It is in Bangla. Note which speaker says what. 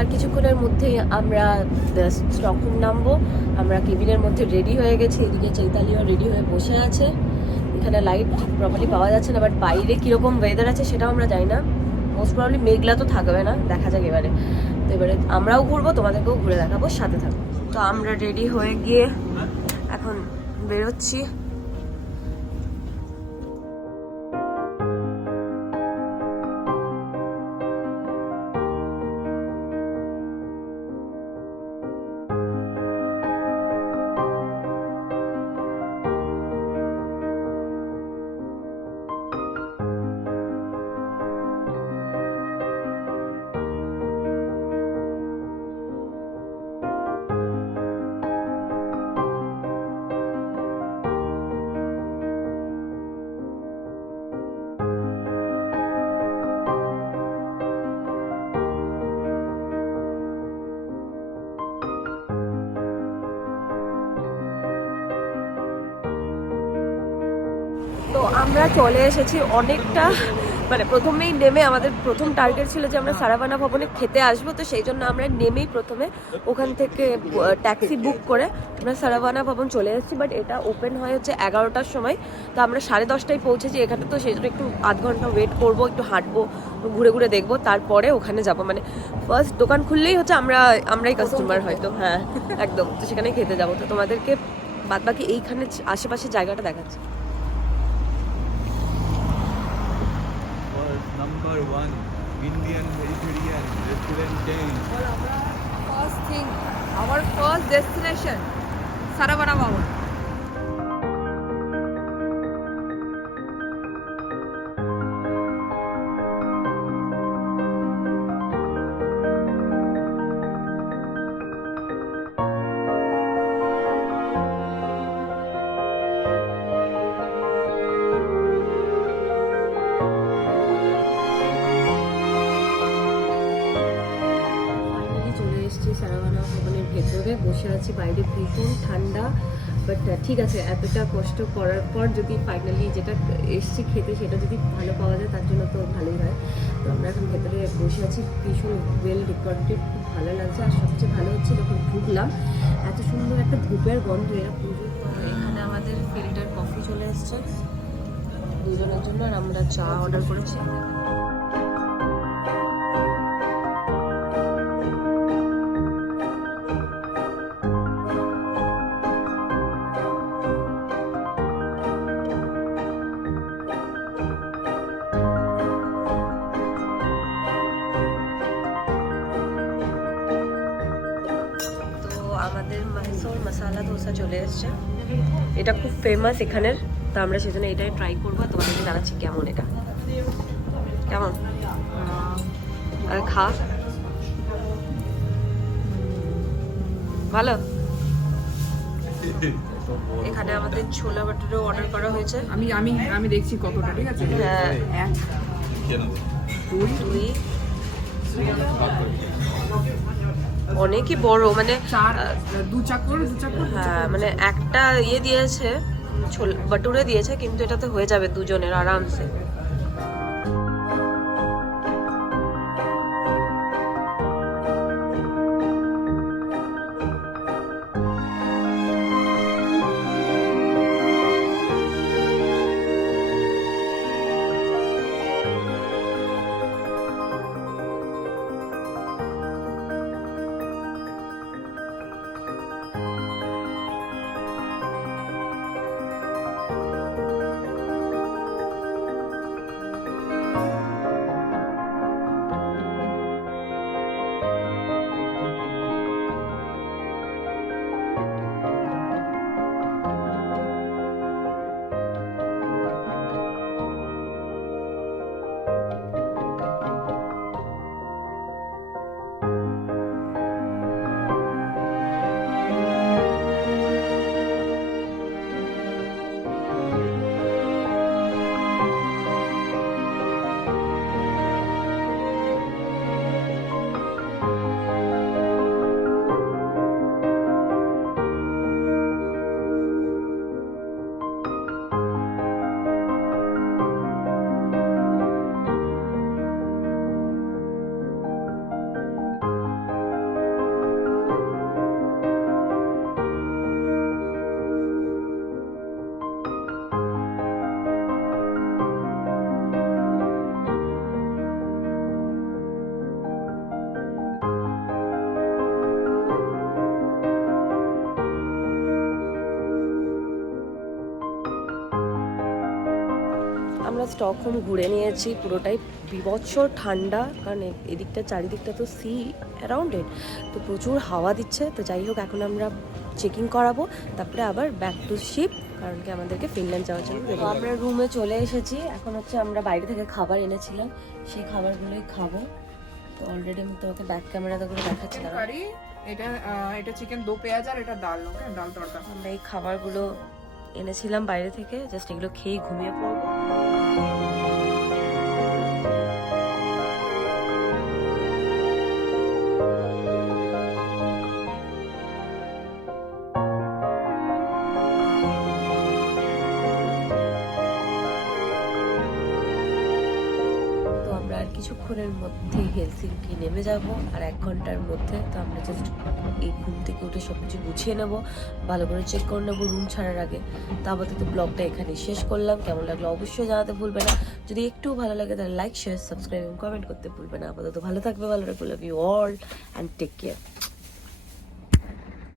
Speaker 1: আর কিছুক্ষণের মধ্যেই আমরা স্টকহোম নামবো। আমরা কেবিনের মধ্যে রেডি হয়ে গেছি। এদিকে চৈতালিও রেডি হয়ে বসে আছে। এখানে লাইট প্রপারলি পাওয়া যাচ্ছে না বাট বাইরে কীরকম ওয়েদার আছে সেটাও আমরা জানি না। মোস্ট প্রবলি মেঘলা তো থাকবে না, দেখা যাক এবারে। তো এবারে আমরাও ঘুরবো, তোমাদেরকেও ঘুরে দেখাবো, সাথে থাকব তো আমরা রেডি হয়ে গিয়ে এখন বেরোচ্ছি। আমরা চলে এসেছি অনেকটা মানে প্রথমেই নেমে আমাদের প্রথম টার্গেট ছিল যে আমরা সারাবানা ভবনে খেতে আসব তো সেই জন্য আমরা নেমেই প্রথমে ওখান থেকে ট্যাক্সি বুক করে আমরা সারাবানা ভবন চলে এসেছি বাট এটা ওপেন হয় হচ্ছে এগারোটার সময়। তো আমরা সাড়ে দশটায় পৌঁছেছি এখানে তো সেই জন্য একটু আধ ঘণ্টা ওয়েট করব একটু হাঁটবো ঘুরে ঘুরে দেখব তারপরে ওখানে যাব। মানে ফার্স্ট দোকান খুললেই হচ্ছে আমরা আমরাই কাস্টমার হয়তো হ্যাঁ একদম। তো সেখানে খেতে যাব। তো তোমাদেরকে বাদ বাকি এইখানে আশেপাশে জায়গাটা দেখাচ্ছি।
Speaker 2: Was number one Indian vegetarian restaurant chain.
Speaker 3: First thing আমার ফার্স্ট ডেস্টিনেশন সারাবানা ভবন
Speaker 1: ভবনের বসে আছি বাইরে ভীষণ ঠান্ডা বাট ঠিক আছে, এতটা কষ্ট করার পর যদি ফাইনালি যেটা এসছি খেতে সেটা যদি ভালো পাওয়া যায়, তার জন্য তো ভালোই হয়। তো আমরা এখন ভেতরে বসে আছি, ভীষণ ওয়েল ডেকোরেটেড খুব ভালো লাগছে। আর সবচেয়ে ভালো হচ্ছে যখন ঢুকলাম, এত সুন্দর একটা ধূপের গন্ধ, এরা পুজো এখানে আমাদের ফিল্টার কফি চলে এসছে, দুজনের জন্য, আর আমরা চা অর্ডার করেছি। আমাদের মাইসোর মশালা ধোসা চলে এসছে। এটা খুব ফেমাস এখানের তো আমরা সেজন্য এটাই ট্রাই করব। তোমাদেরকে জানাচ্ছি কেমন এটা। কেমন? আর খা। ভালো? এখানে আমাদের ছোলা বাটারও অর্ডার করা হয়েছে।
Speaker 3: আমি আমি আমি দেখছি কতটা ঠিক আছে?
Speaker 1: হ্যাঁ।
Speaker 3: এক দুই
Speaker 1: দুই। অনেকই বড় মানে
Speaker 3: দু চাকর দু চাকর
Speaker 1: হ্যাঁ মানে একটা ইয়ে দিয়েছে বাটুরে দিয়েছে কিন্তু এটাতে হয়ে যাবে দুজনের আরামসে। স্টকহোম ঘুরে নিয়েছি পুরোটাই বিভৎস ঠান্ডা কারণ এদিকটা চারিদিকটা তো সি অ্যারাউন্ডেড তো প্রচুর হাওয়া দিচ্ছে তো যাই হোক এখন আমরা চেকিং করাবো তারপরে আবার ব্যাক টু শিপ কারণ কি আমাদেরকে ফিনল্যান্ড যাওয়ার জন্য তো আমরা রুমে চলে এসেছি এখন হচ্ছে আমরা বাইরে থেকে খাবার এনেছিলাম সেই খাবারগুলোই খাব তো অলরেডি আমি তোমাকে ব্যাক ক্যামেরাতে করে
Speaker 3: দেখাচ্ছিলাম। এটা এটা চিকেন দো পেঁয়াজ আর এটা ডাল ওকে ডাল তড়কা
Speaker 1: আমরা এই খাবারগুলো এনেছিলাম বাইরে থেকে জাস্ট এগুলো খেয়ে ঘুমিয়ে পড়ব। কিছুক্ষণের মধ্যে হেলসিঙ্কি নেমে যাব আর এক ঘণ্টার মধ্যে তো আমরা জাস্ট এই ঘুম থেকে উঠে সব কিছু গুছিয়ে নেব, ভালো করে চেক করে নেব রুম ছাড়ার আগে। তা আপাতত ব্লগটা এখানে শেষ করলাম। কেমন লাগল অবশ্যই জানাতে ভুলবে না। যদি একটু ভালো লাগে তাহলে লাইক শেয়ার সাবস্ক্রাইব এবং কমেন্ট করতে ভুলবে না। আপাতত ভালো থাকবে, ভালো রাখবে love you all and take care